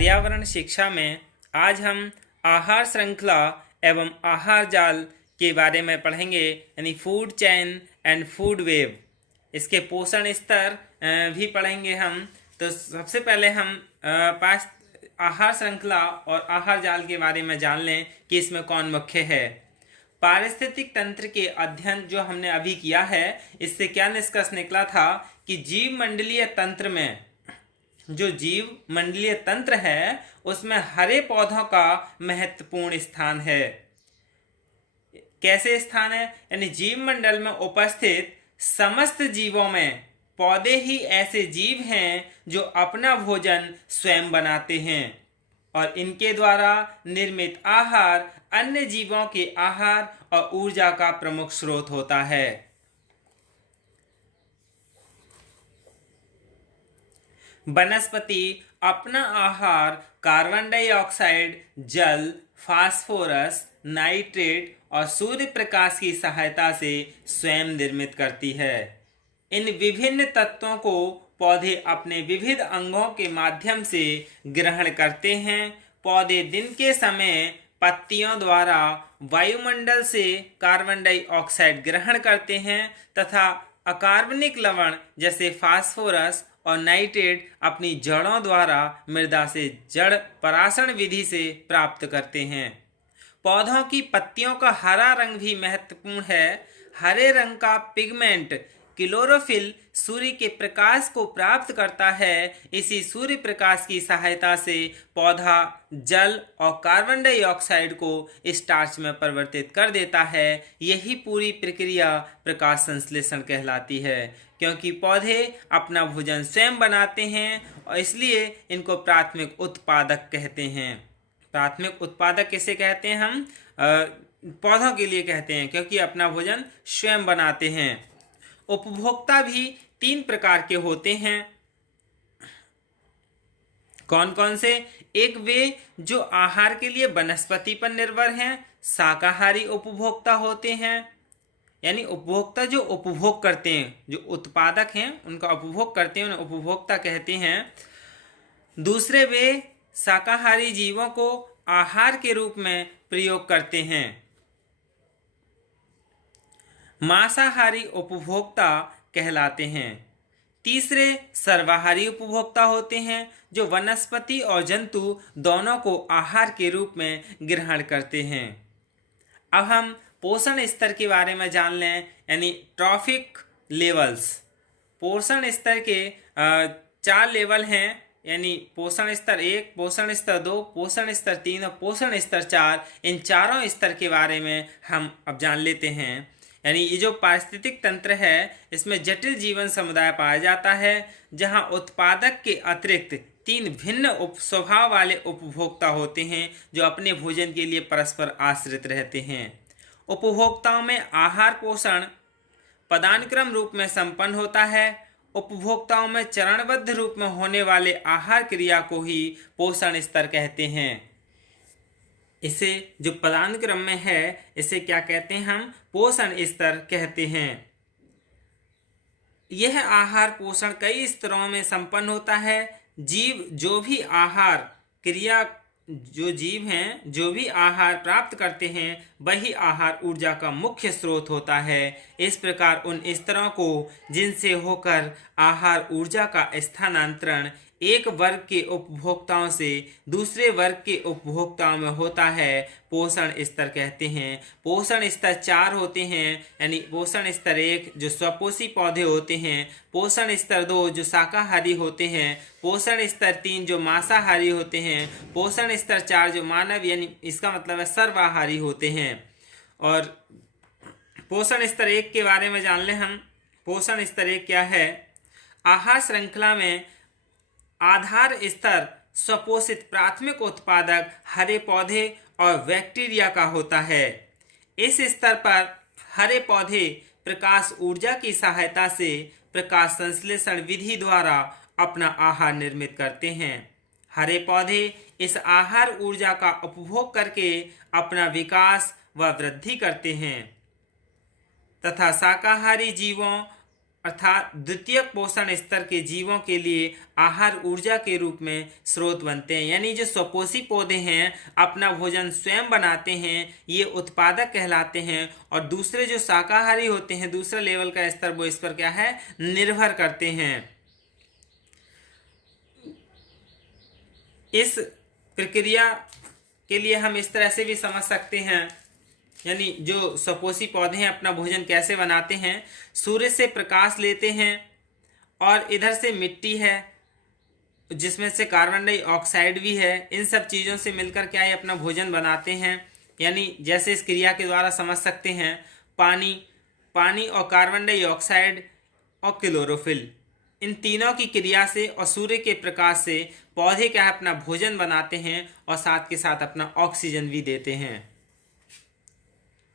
पर्यावरण शिक्षा में आज हम आहार श्रृंखला एवं आहार जाल के बारे में पढ़ेंगे, यानी food chain and food web. इसके पोषण स्तर भी पढ़ेंगे हम। तो सबसे पहले हम पास आहार श्रृंखला और आहार जाल के बारे में जान लें कि इसमें कौन मुख्य है। पारिस्थितिक तंत्र के अध्ययन जो हमने अभी किया है, इससे क्या निष्कर्ष निकला था कि जीव मंडलीय तंत्र में, जो जीव मंडलीय तंत्र है उसमें हरे पौधों का महत्वपूर्ण स्थान है। कैसे स्थान है? यानी जीव मंडल में उपस्थित समस्त जीवों में पौधे ही ऐसे जीव हैं जो अपना भोजन स्वयं बनाते हैं और इनके द्वारा निर्मित आहार अन्य जीवों के आहार और ऊर्जा का प्रमुख स्रोत होता है। वनस्पति अपना आहार कार्बन डाइऑक्साइड, जल, फास्फोरस, नाइट्रेट और सूर्य प्रकाश की सहायता से स्वयं निर्मित करती है। इन विभिन्न तत्वों को पौधे अपने विविध अंगों के माध्यम से ग्रहण करते हैं। पौधे दिन के समय पत्तियों द्वारा वायुमंडल से कार्बन डाइऑक्साइड ग्रहण करते हैं तथा अकार्बनिक लवण जैसे फास्फोरस और नाइट्रेट अपनी जड़ों द्वारा मृदा से जड़ पराशण विधि से प्राप्त करते हैं। पौधों की पत्तियों का हरा रंग भी महत्वपूर्ण है। हरे रंग का पिगमेंट क्लोरोफिल सूर्य के प्रकाश को प्राप्त करता है। इसी सूर्य प्रकाश की सहायता से पौधा जल और कार्बन डाइऑक्साइड को स्टार्च में परिवर्तित कर देता है। यही पूरी प्रक्रिया प्रकाश संश्लेषण कहलाती है। क्योंकि पौधे अपना भोजन स्वयं बनाते हैं और इसलिए इनको प्राथमिक उत्पादक कहते हैं। प्राथमिक उत्पादक किसे कहते हैं? हम पौधों के लिए कहते हैं, क्योंकि अपना भोजन स्वयं बनाते हैं। उपभोक्ता भी 3 प्रकार के होते हैं। कौन कौन से? एक वे जो आहार के लिए वनस्पति पर निर्भर हैं, शाकाहारी उपभोक्ता होते हैं। यानी उपभोक्ता जो उपभोग करते हैं, जो उत्पादक हैं उनका उपभोग करते हैं, उन्हें उपभोक्ता कहते हैं। दूसरे वे शाकाहारी जीवों को आहार के रूप में प्रयोग करते हैं। मांसाहारी उपभोक्ता कहलाते हैं। तीसरे सर्वाहारी उपभोक्ता होते हैं जो वनस्पति और जंतु दोनों को आहार के रूप में ग्रहण करते हैं। अब हम पोषण स्तर के बारे में जान लें, यानी ट्रॉफिक लेवल्स। पोषण स्तर के 4 लेवल हैं, यानी पोषण स्तर 1, पोषण स्तर 2, पोषण स्तर 3 और पोषण स्तर 4। इन चारों स्तर के बारे में हम अब जान लेते हैं। यानी ये जो पारिस्थितिक तंत्र है, इसमें जटिल जीवन समुदाय पाया जाता है, जहां उत्पादक के अतिरिक्त 3 भिन्न स्वभाव वाले उपभोक्ता होते हैं जो अपने भोजन के लिए परस्पर आश्रित रहते हैं। उपभोक्ताओं में आहार पोषण पदानुक्रम रूप में संपन्न होता है। उपभोक्ताओं में चरणबद्ध रूप में होने वाले आहार क्रिया को ही पोषण स्तर कहते हैं। इसे जो पदानुक्रम में है, इसे क्या कहते हैं? हम पोषण स्तर कहते हैं। यह आहार पोषण कई स्तरों में संपन्न होता है। जीव जो भी आहार क्रिया, जो जीव हैं जो भी आहार प्राप्त करते हैं, वही आहार ऊर्जा का मुख्य स्रोत होता है। इस प्रकार उन स्तरों को जिनसे होकर आहार ऊर्जा का स्थानांतरण एक वर्ग के उपभोक्ताओं से दूसरे वर्ग के उपभोक्ताओं में होता है, पोषण स्तर कहते हैं। पोषण स्तर 4 होते हैं, यानी पोषण स्तर 1 जो स्वपोषी पौधे होते हैं, पोषण स्तर 2 जो शाकाहारी होते हैं, पोषण स्तर 3 जो मांसाहारी होते हैं, पोषण स्तर 4 जो मानव, यानी इसका मतलब है सर्वाहारी होते हैं। और पोषण स्तर 1 के बारे में जान लें हम। पोषण स्तर 1 क्या है? आहार श्रृंखला में आधार स्तर स्वपोषित प्राथमिक उत्पादक हरे पौधे और बैक्टीरिया का होता है। इस स्तर पर हरे पौधे प्रकाश ऊर्जा की सहायता से प्रकाश संश्लेषण विधि द्वारा अपना आहार निर्मित करते हैं। हरे पौधे इस आहार ऊर्जा का उपभोग करके अपना विकास व वृद्धि करते हैं तथा शाकाहारी जीवों अर्थात द्वितीयक पोषण स्तर के जीवों के लिए आहार ऊर्जा के रूप में स्रोत बनते हैं। यानी जो स्वपोषी पौधे हैं अपना भोजन स्वयं बनाते हैं, ये उत्पादक कहलाते हैं। और दूसरे जो शाकाहारी होते हैं, दूसरा लेवल का स्तर, वो इस पर क्या है, निर्भर करते हैं। इस प्रक्रिया के लिए हम इस तरह से भी समझ सकते हैं, यानी जो स्वपोषी पौधे हैं अपना भोजन कैसे बनाते हैं, सूर्य से प्रकाश लेते हैं और इधर से मिट्टी है जिसमें से कार्बन डाइऑक्साइड भी है, इन सब चीज़ों से मिलकर क्या है अपना भोजन बनाते हैं। यानी जैसे इस क्रिया के द्वारा समझ सकते हैं, पानी और कार्बन डाइऑक्साइड और क्लोरोफिल, इन तीनों की क्रिया से और सूर्य के प्रकाश से पौधे क्या है अपना भोजन बनाते हैं और साथ के साथ अपना ऑक्सीजन भी देते हैं।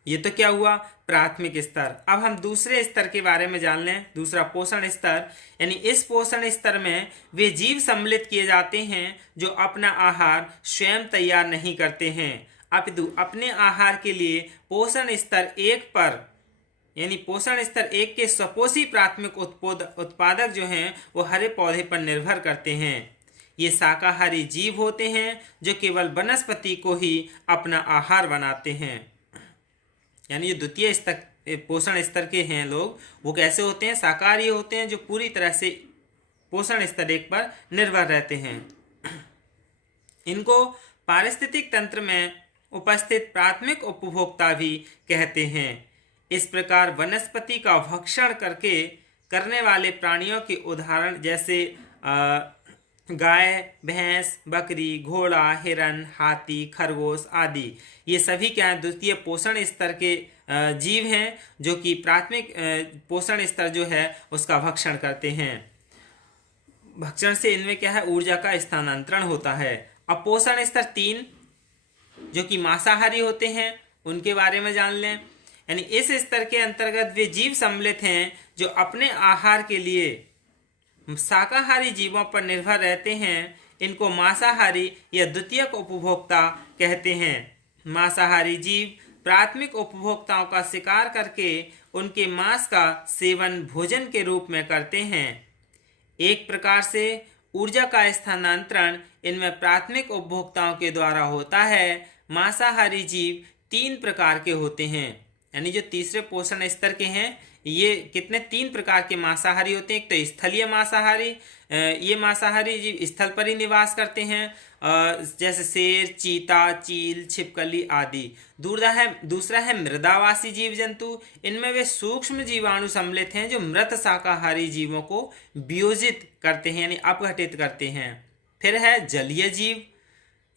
ये तो क्या हुआ प्राथमिक स्तर। अब हम दूसरे स्तर के बारे में जान लें, दूसरा पोषण स्तर। यानी इस पोषण स्तर में वे जीव सम्मिलित किए जाते हैं जो अपना आहार स्वयं तैयार नहीं करते हैं, अपितु अपने आहार के लिए पोषण स्तर 1 पर, यानी पोषण स्तर 1 के स्वपोषी प्राथमिक उत्पादक जो हैं वो हरे पौधे पर निर्भर करते हैं। ये शाकाहारी जीव होते हैं जो केवल वनस्पति को ही अपना आहार बनाते हैं। यानी जो द्वितीय स्तर पोषण स्तर के हैं लोग, वो कैसे होते हैं, शाकाहारी होते हैं जो पूरी तरह से पोषण स्तर 1 पर निर्भर रहते हैं। इनको पारिस्थितिक तंत्र में उपस्थित प्राथमिक उपभोक्ता भी कहते हैं। इस प्रकार वनस्पति का भक्षण करने वाले प्राणियों के उदाहरण जैसे गाय, भैंस, बकरी, घोड़ा, हिरन, हाथी, खरगोश आदि, ये सभी क्या है द्वितीय पोषण स्तर के जीव हैं जो कि प्राथमिक पोषण स्तर जो है उसका भक्षण करते हैं। भक्षण से इनमें क्या है ऊर्जा का स्थानांतरण होता है। अब पोषण स्तर 3 जो कि मांसाहारी होते हैं उनके बारे में जान लें। यानी इस स्तर के अंतर्गत वे जीव सम्मिलित हैं जो अपने आहार के लिए शाकाहारी जीवों पर निर्भर रहते हैं। इनको मांसाहारी या द्वितीयक उपभोक्ता कहते हैं। मांसाहारी जीव प्राथमिक उपभोक्ताओं का शिकार करके उनके मांस का सेवन भोजन के रूप में करते हैं। एक प्रकार से ऊर्जा का स्थानांतरण इनमें प्राथमिक उपभोक्ताओं के द्वारा होता है। मांसाहारी जीव 3 प्रकार के होते हैं। यानी जो तीसरे पोषण स्तर के हैं ये कितने 3 प्रकार के मांसाहारी होते हैं। एक तो स्थलीय मांसाहारी, ये मांसाहारी जीव स्थल पर ही निवास करते हैं जैसे शेर, चीता, चील, छिपकली आदि। दूसरा है मृदावासी जीव जंतु। इनमें वे सूक्ष्म जीवाणु सम्मिलित हैं जो मृत शाकाहारी जीवों को वियोजित करते हैं यानी अपघटित करते हैं। फिर है जलीय जीव,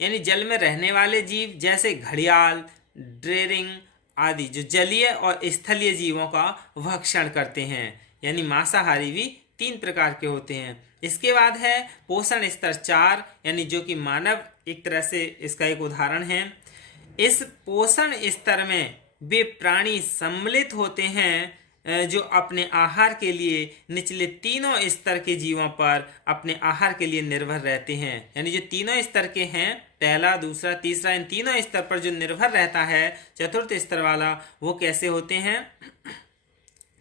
यानी जल में रहने वाले जीव जैसे घड़ियाल, ड्रेरिंग आदि, जो जलीय और स्थलीय जीवों का भक्षण करते हैं। यानी मांसाहारी भी 3 प्रकार के होते हैं। इसके बाद है पोषण स्तर 4, यानी जो कि मानव एक तरह से इसका एक उदाहरण है। इस पोषण स्तर में वे प्राणी सम्मिलित होते हैं जो अपने आहार के लिए निचले तीनों स्तर के जीवों पर अपने आहार के लिए निर्भर रहते हैं। यानी जो तीनों स्तर के हैं, पहला, दूसरा, तीसरा, इन तीनों स्तर पर जो निर्भर रहता है चतुर्थ स्तर वाला, वो कैसे होते हैं,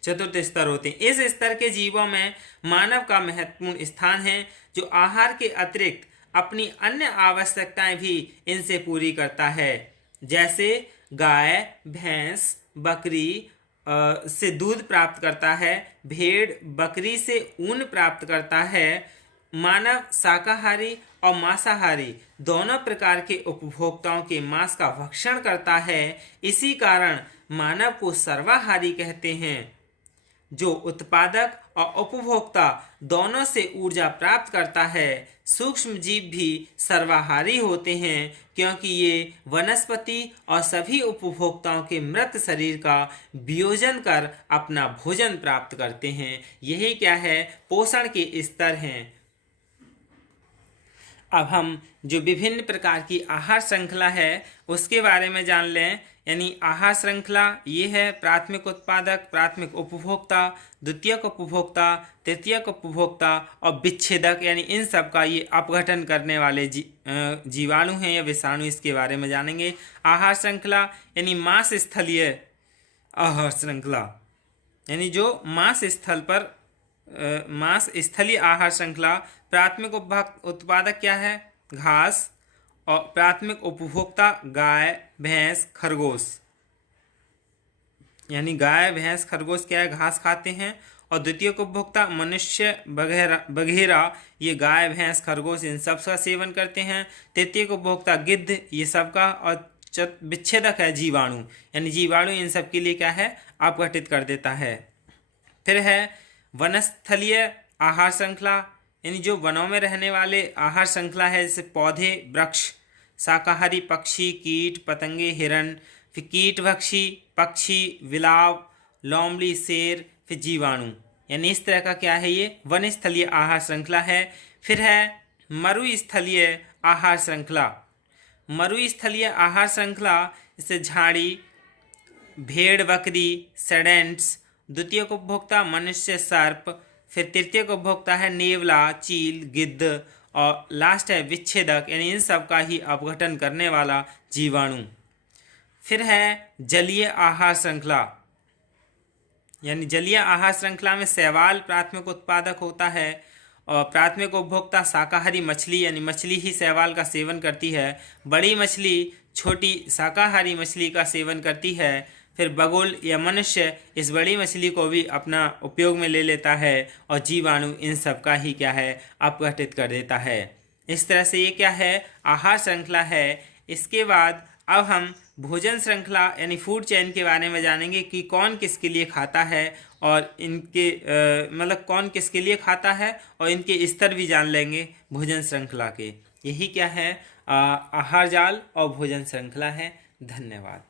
चतुर्थ स्तर होते हैं। इस स्तर के जीवों में मानव का महत्वपूर्ण स्थान है जो आहार के अतिरिक्त अपनी अन्य आवश्यकताएं भी इनसे पूरी करता है। जैसे गाय, भैंस, बकरी से दूध प्राप्त करता है, भेड़ बकरी से ऊन प्राप्त करता है। मानव शाकाहारी और मांसाहारी दोनों प्रकार के उपभोक्ताओं के मांस का भक्षण करता है। इसी कारण मानव को सर्वाहारी कहते हैं। जो उत्पादक और उपभोक्ता दोनों से ऊर्जा प्राप्त करता है। सूक्ष्म जीव भी सर्वाहारी होते हैं क्योंकि ये वनस्पति और सभी उपभोक्ताओं के मृत शरीर का वियोजन कर अपना भोजन प्राप्त करते हैं। यही क्या है, पोषण के स्तर हैं। अब हम जो विभिन्न प्रकार की आहार श्रृंखला है उसके बारे में जान लें। यानी आहार श्रृंखला ये है प्राथमिक उत्पादक, प्राथमिक उपभोक्ता, द्वितीयक उपभोक्ता, तृतीयक उपभोक्ता और विच्छेदक, यानी इन सब का ये अपघटन करने वाले जीवाणु हैं या विषाणु, इसके बारे में जानेंगे। आहार श्रृंखला यानी मांस स्थलीय आहार श्रृंखला, यानी जो मांस स्थल पर मांस स्थलीय आहार श्रृंखला। प्राथमिक उत्पादक क्या है? घास। और प्राथमिक उपभोक्ता गाय, भैंस, खरगोश। यानी गाय, भैंस, खरगोश क्या है? घास खाते हैं। और द्वितीय उपभोक्ता मनुष्य वगैरह ये गाय, भैंस, खरगोश इन सब का सेवन करते हैं। तृतीय उपभोक्ता गिद्ध ये सब का। और विच्छेदक है जीवाणु, यानी जीवाणु इन सब के लिए क्या है? अपघटित कर देता है। फिर है वनस्थलीय आहार श्रृंखला, यानी जो वनों में रहने वाले आहार श्रृंखला है, जैसे पौधे, वृक्ष, शाकाहारी पक्षी, कीट पतंगे, हिरण। फिर कीटभक्षी पक्षी, बिलाव, लोमड़ी, शेर। फिर जीवाणु, यानी इस तरह का क्या है? ये वनस्थलीय आहार श्रृंखला है। फिर है मरुस्थलीय आहार श्रृंखला। मरुस्थलीय आहार श्रृंखला जैसे झाड़ी, भेड़, बकरी, सेडेंट्स। द्वितीय उपभोक्ता मनुष्य, सर्प। फिर तृतीय उपभोक्ता है नेवला, चील, गिद्ध। और लास्ट है विच्छेदक, यानी इन सब का ही अपघटन करने वाला जीवाणु। फिर है जलीय आहार श्रृंखला, यानी जलीय आहार श्रृंखला में शैवाल प्राथमिक उत्पादक होता है। और प्राथमिक उपभोक्ता शाकाहारी मछली, यानी मछली ही शैवाल का सेवन करती है। बड़ी मछली छोटी शाकाहारी मछली का सेवन करती है। फिर बगुल या मनुष्य इस बड़ी मछली को भी अपना उपयोग में ले लेता है। और जीवाणु इन सब का ही क्या है? अपघटित कर देता है। इस तरह से ये क्या है? आहार श्रृंखला है। इसके बाद अब हम भोजन श्रृंखला यानी फूड चेन के बारे में जानेंगे कि कौन किसके लिए खाता है और इनके मतलब कौन किसके लिए खाता है, और इनके स्तर भी जान लेंगे भोजन श्रृंखला के। यही क्या है? आहार जाल और भोजन श्रृंखला है। धन्यवाद।